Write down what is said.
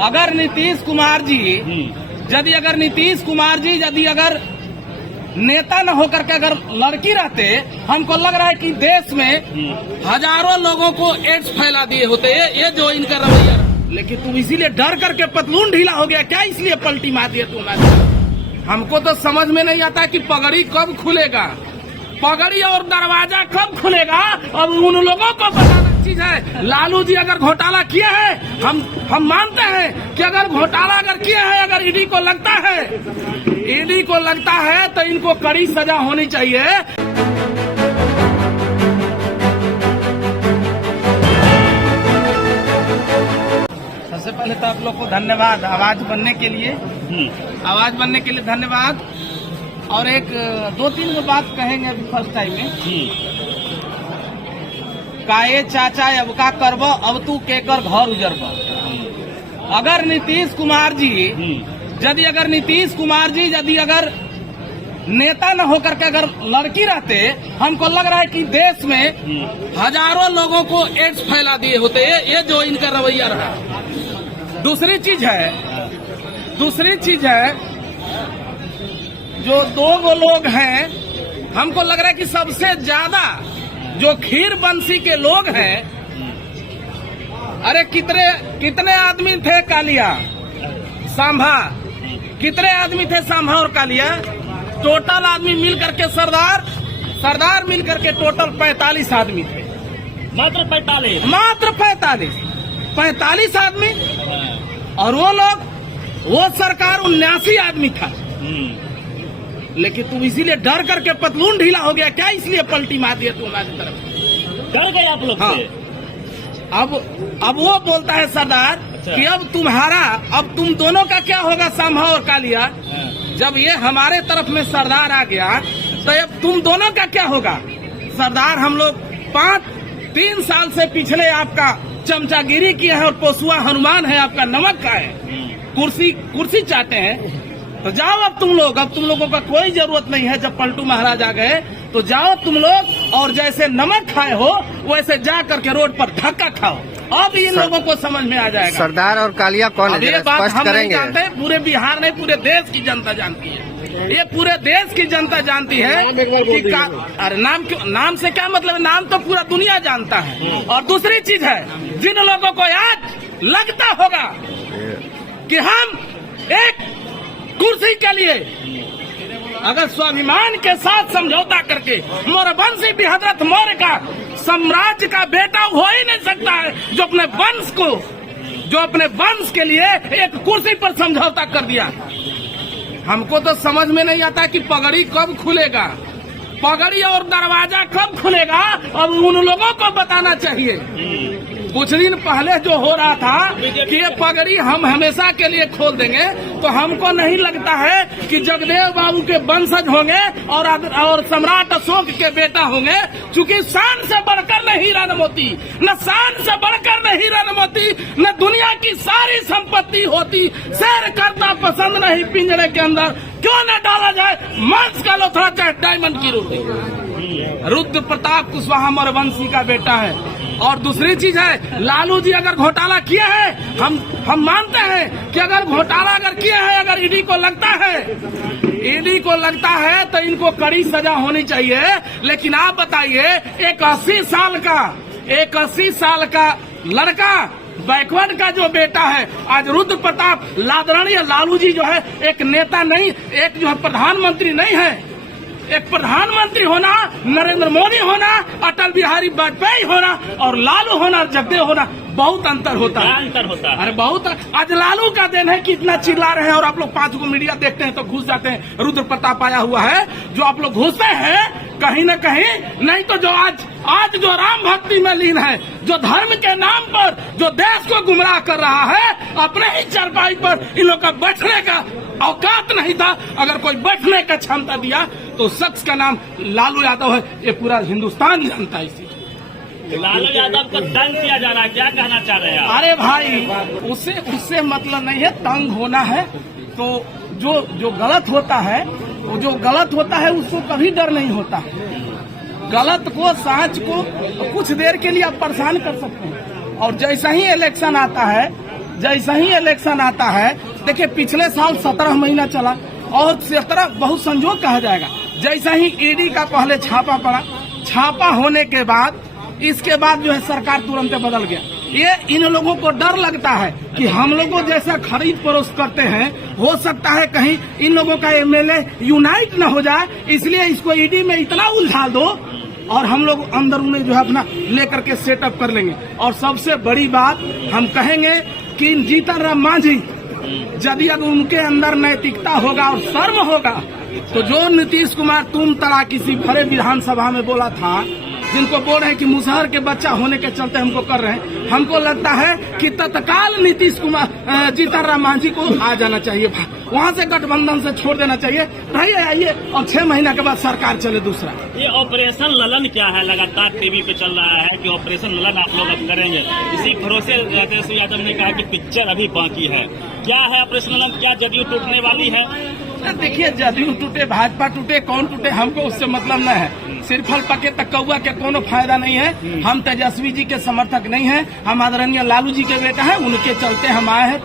अगर नीतीश कुमार जी यदि अगर नेता न होकर के अगर लड़की रहते, हमको लग रहा है कि देश में हजारों लोगों को एड्स फैला दिए होते। ये जो इनका रवैया, लेकिन तुम इसीलिए डर करके पतलून ढीला हो गया क्या? इसलिए पलटी मार दिया तुम। हमको तो समझ में नहीं आता कि पगड़ी कब खुलेगा, पगड़ी और दरवाजा कब खुलेगा। अब उन लोगों को बताना चीज है। लालू जी अगर घोटाला किया है, हम मानते हैं कि अगर घोटाला अगर किया है, अगर ईडी को लगता है तो इनको कड़ी सजा होनी चाहिए। सबसे पहले तो आप लोग को धन्यवाद आवाज बनने के लिए धन्यवाद। और एक 2-3 बात कहेंगे अभी फर्स्ट टाइम में। काये चाचा अब का करब, अब तू केकर घर उजरब। अगर नीतीश कुमार जी यदि अगर नेता न होकर के अगर लड़की रहते, हमको लग रहा है कि देश में हजारों लोगों को एड्स फैला दिए होते। ये जो इनका रवैया रहा। दूसरी चीज है जो 2 लोग हैं, हमको लग रहा है कि सबसे ज्यादा जो खीर बंसी के लोग हैं। अरे कितने आदमी थे कालिया सांभा, कितने आदमी थे सांभा और कालिया? टोटल आदमी मिल करके सरदार मिल करके टोटल 45 आदमी थे। मात्र 45 आदमी। और वो सरकार 79 आदमी था। लेकिन तुम इसीलिए डर करके पतलून ढीला हो गया क्या? इसलिए पलटी मार दिया तुम्हारी तरफ। डर गए आप लोग से। अब वो बोलता है सरदार कि अब तुम दोनों का क्या होगा, सांभा और कालिया। जब ये हमारे तरफ में सरदार आ गया तो अब तुम दोनों का क्या होगा? सरदार हम लोग 3 साल से पिछले आपका चमचागिरी किया है और पोसुआ हनुमान है, आपका नमक का है, कुर्सी चाहते हैं। तो जाओ अब तुम लोगों का कोई जरूरत नहीं है। जब पलटू महाराज आ गए तो जाओ तुम लोग, और जैसे नमक खाए हो वैसे जा करके रोड पर धक्का खाओ। अब इन लोगों को समझ में आ जाएगा। सरदार और कालिया कौन है? ये बात हम नहीं करेंगे। जानते, पूरे बिहार नहीं, पूरे देश की जनता जानती है। ये पूरे देश की जनता जानती है कि अरे नाम से क्या मतलब? नाम तो पूरा दुनिया जानता है। और दूसरी चीज है, जिन लोगों को आज लगता होगा कि हम एक कुर्सी के लिए अगर स्वाभिमान के साथ समझौता करके मोरवंशी बिहदरत मौर्य का साम्राज्य का बेटा हो ही नहीं सकता है जो अपने वंश के लिए एक कुर्सी पर समझौता कर दिया। हमको तो समझ में नहीं आता कि पगड़ी कब खुलेगा, पगड़ी और दरवाजा कब खुलेगा। अब उन लोगों को बताना चाहिए। कुछ दिन पहले जो हो रहा था कि ये पगड़ी हम हमेशा के लिए खोल देंगे, तो हमको नहीं लगता है कि जगदेव बाबू के वंशज होंगे और सम्राट अशोक के बेटा होंगे। चूंकि शान से बढ़कर नहीं हीरा मोती, न शान से बढ़कर नहीं हीरा मोती, न दुनिया की सारी संपत्ति होती। शेर करता पसंद नहीं पिंजरे के अंदर, क्यों न डाला जाए मांस का लोथड़ा चाहे डायमंड की रोटी। रुद्र प्रताप कुशवाहा मोरवंशी का बेटा है। और दूसरी चीज है, लालू जी अगर घोटाला किया है, हम मानते हैं कि अगर घोटाला अगर किया है, अगर ईडी को लगता है तो इनको कड़ी सजा होनी चाहिए। लेकिन आप बताइए, एक 80 साल का लड़का बैकवर्ड का जो बेटा है, आज रुद्र प्रताप लादरणीय लालू जी जो है एक नेता नहीं, एक जो है प्रधानमंत्री नहीं है। एक प्रधानमंत्री होना, नरेंद्र मोदी होना, अटल बिहारी वाजपेयी होना और लालू होना, जगदेव होना, बहुत अंतर होता है। अरे बहुत। आज लालू का दिन है कि इतना चिल्ला रहे हैं और आप लोग 5 को मीडिया देखते हैं तो घुस जाते हैं। रुद्र प्रताप आया हुआ है, जो आप लोग घुसते हैं कहीं न कहीं। नहीं तो जो आज जो राम भक्ति में लीन है, जो धर्म के नाम पर जो देश को गुमराह कर रहा है, अपने ही चारपाई पर इन लोग का बैठने का औकात नहीं था। अगर कोई बैठने का क्षमता दिया तो शख्स का नाम लालू यादव है। ये पूरा हिंदुस्तान जानता है। इसी लालू यादव को तंग किया जा रहा है, क्या कहना चाह रहे हैं? अरे भाई, उससे मतलब नहीं है। तंग होना है तो जो गलत होता है उसको कभी डर नहीं होता। गलत को, सच को कुछ देर के लिए आप परेशान कर सकते हैं। और जैसा ही इलेक्शन आता है जैसा ही इलेक्शन आता है, देखिए पिछले साल 17 महीना चला और 17 बहुत संजोग कहा जाएगा। जैसा ही ईडी का पहले छापा पड़ा, छापा होने के बाद इसके बाद जो है सरकार तुरंत बदल गया। ये इन लोगों को डर लगता है कि हम लोगों जैसा खरीद फरोख्त करते हैं, हो सकता है कहीं इन लोगों का एमएलए यूनाइट न हो जाए, इसलिए इसको ईडी में इतना उलझा दो और हम लोग अंदर उन्हें जो है अपना लेकर के सेटअप कर लेंगे। और सबसे बड़ी बात हम कहेंगे कि जीतन राम मांझी यदि अगर उनके अंदर नैतिकता होगा और शर्म होगा तो जो नीतीश कुमार तुम तड़ा किसी भरे विधानसभा में बोला था, जिनको बोल रहे हैं कि मुसहर के बच्चा होने के चलते हमको कर रहे हैं, हमको लगता है कि तत्काल नीतीश कुमार जीतन राम मांझी को आ जाना चाहिए, वहाँ से गठबंधन से छोड़ देना चाहिए, रहिए आइए और 6 महीना के बाद सरकार चले दूसरा। ये ऑपरेशन ललन क्या है? लगातार टीवी पे चल रहा है कि ऑपरेशन ललन आप लोग अब करेंगे। इसी भरोसे तेजस्वी यादव ने कहा कि पिक्चर अभी बाकी है। क्या है ऑपरेशन ललन? क्या जदयू टूटने वाली है? देखिए, जदयू टूटे, भाजपा टूटे, कौन टूटे, हमको उससे मतलब न है। सिर्फ फल पके तक कौआ के कोनो फायदा नहीं है। हम तेजस्वी जी के समर्थक नहीं हैं, हम आदरणीय लालू जी के बेटा हैं, उनके चलते हम आए हैं।